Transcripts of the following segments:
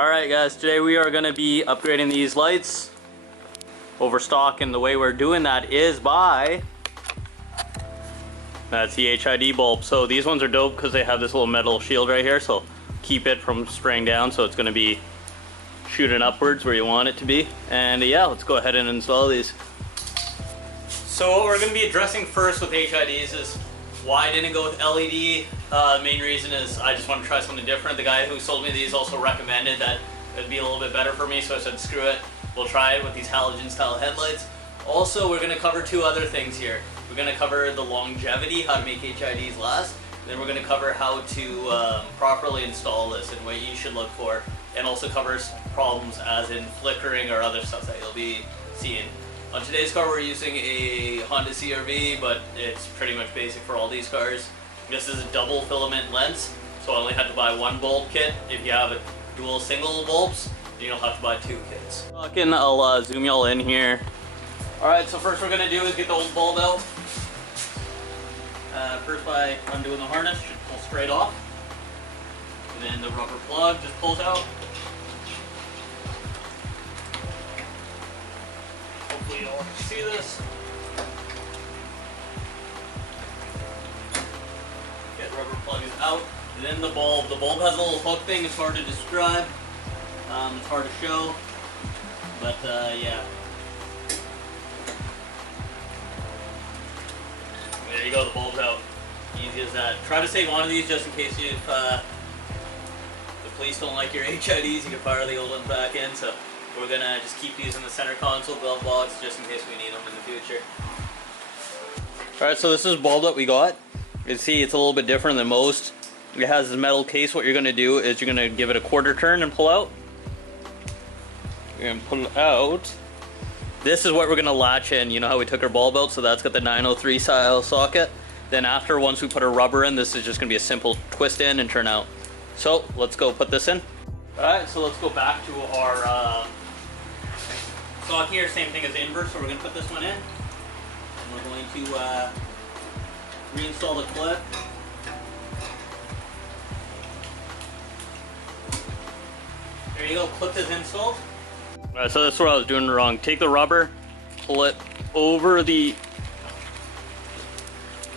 Alright guys, today we are going to be upgrading these lights over stock, and the way we're doing that is by, that's the h.i.d bulb. So these ones are dope because they have this little metal shield right here, so keep it from spraying down, so it's going to be shooting upwards where you want it to be. And yeah, let's go ahead and install these. So what we're going to be addressing first with h.i.ds is why I didn't go with LED. The main reason is I just want to try something different. The guy who sold me these also recommended that it'd be a little bit better for me, so I said screw it, we'll try it with these halogen style headlights. Also, we're going to cover two other things here. We're going to cover the longevity, how to make h.i.ds last, then we're going to cover how to properly install this and what you should look for, and also covers problems as in flickering or other stuff that you'll be seeing. On today's car we're using a Honda CRV, but it's pretty much basic for all these cars. This is a double filament lens, so I only had to buy one bulb kit. If you have a dual single bulbs, then you'll have to buy two kits. I'll zoom y'all in here. Alright, so first we're going to do is get the old bulb out. First by undoing the harness, should pull straight off. And then the rubber plug just pulls out. Hopefully you all can see this. Get rubber plug is out. And then the bulb. The bulb has a little hook thing. It's hard to describe. It's hard to show. But yeah. There you go, the bulb's out. Easy as that. Try to save one of these just in case if the police don't like your h.i.ds, you can fire the old ones back in. So we're gonna just keep these in the center console glove box just in case we need them in the future. Alright, so this is the bulb that we got. You can see it's a little bit different than most. It has this metal case. What you're gonna do is you're gonna give it a quarter turn and pull out. You're gonna pull it out. This is what we're gonna latch in. You know how we took our bulb out, so that's got the 903 style socket. Then after, once we put our rubber in, this is just gonna be a simple twist in and turn out. So let's go put this in. Alright, so let's go back to our stock here, same thing as the inverse, so we're going to put this one in. And we're going to reinstall the clip. There you go, clip is installed. Alright, so that's what I was doing wrong. Take the rubber, pull it over the,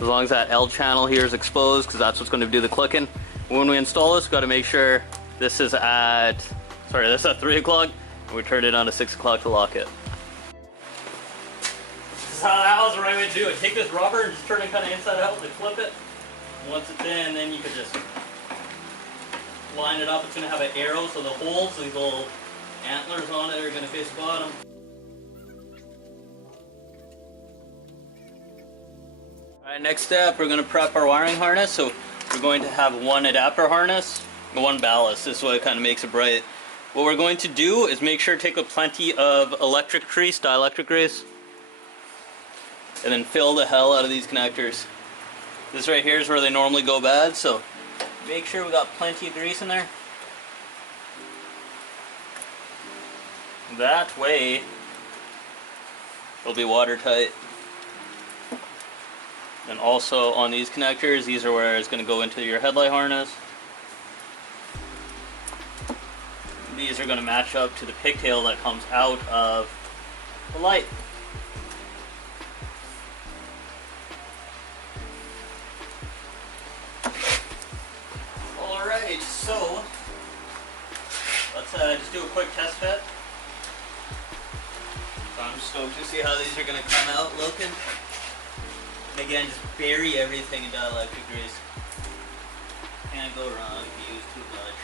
as long as that L channel here is exposed, because that's what's going to do the clicking. When we install this, we've got to make sure this is at, sorry, this is at 3 o'clock. We turn it on to 6 o'clock to lock it. That was the right way to do it. Take this rubber and just turn it kind of inside out and flip it. Once it's in, then you can just line it up. It's going to have an arrow, so the holes, these little antlers on it, are going to face the bottom. Alright, next step, we're going to prep our wiring harness. So we're going to have one adapter harness and one ballast. This is what kind of makes it bright. What we're going to do is make sure to take plenty of electric grease, dielectric grease, and then fill the hell out of these connectors. This right here is where they normally go bad, so make sure we got plenty of grease in there. That way it'll be watertight. And also on these connectors, these are where it's going to go into your headlight harness. These are going to match up to the pigtail that comes out of the light. Alright, so let's just do a quick test fit. So I'm stoked to see how these are going to come out looking. And again, just bury everything in dielectric grease. Can't go wrong if you use too much.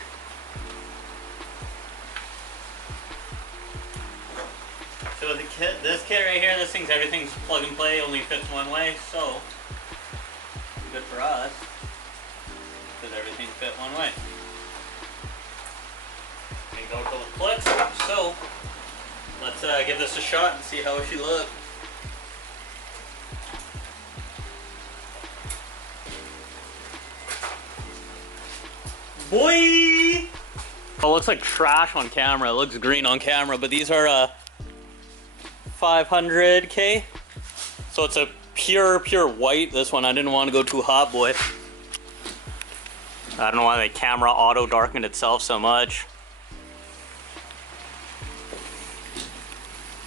So the kit, this kit right here, this thing's everything's plug and play, only fits one way, so good for us, because everything fit one way. And go till it clicks. So let's give this a shot and see how she looks. Boy! Oh, it looks like trash on camera. It looks green on camera, but these are 500K. So it's a pure white. This one, I didn't want to go too hot, boy. I don't know why the camera auto darkened itself so much.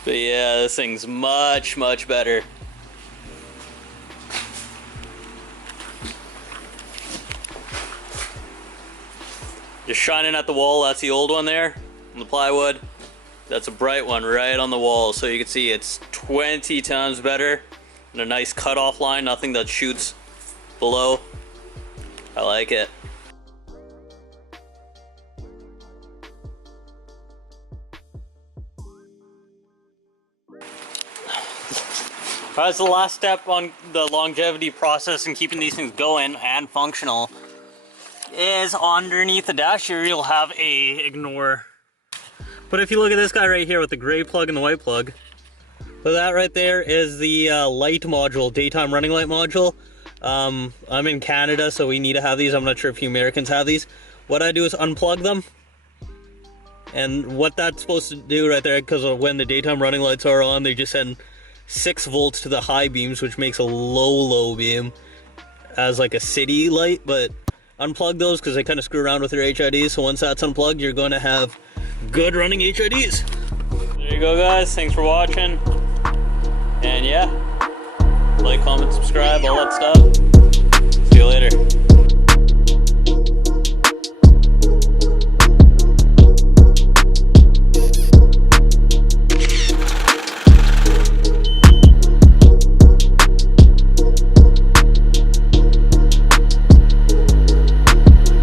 But yeah, this thing's much, much better. Just shining at the wall, that's the old one there, on the plywood. That's a bright one right on the wall, so you can see it's 20 times better. And a nice cutoff line, nothing that shoots below. I like it. That's the last step on the longevity process and keeping these things going and functional. Is underneath the dash here you'll have a ignore. But if you look at this guy right here with the gray plug and the white plug, so that right there is the light module, daytime running light module. I'm in Canada, so we need to have these. I'm not sure if you Americans have these. What I do is unplug them, and what that's supposed to do right there, because when the daytime running lights are on, they just send 6 volts to the high beams, which makes a low beam as like a city light. But unplug those because they kind of screw around with your h.i.d. So once that's unplugged, you're going to have good running h.i.d.s. There you go, guys. Thanks for watching. And yeah, like, comment, subscribe, all that stuff. See you later.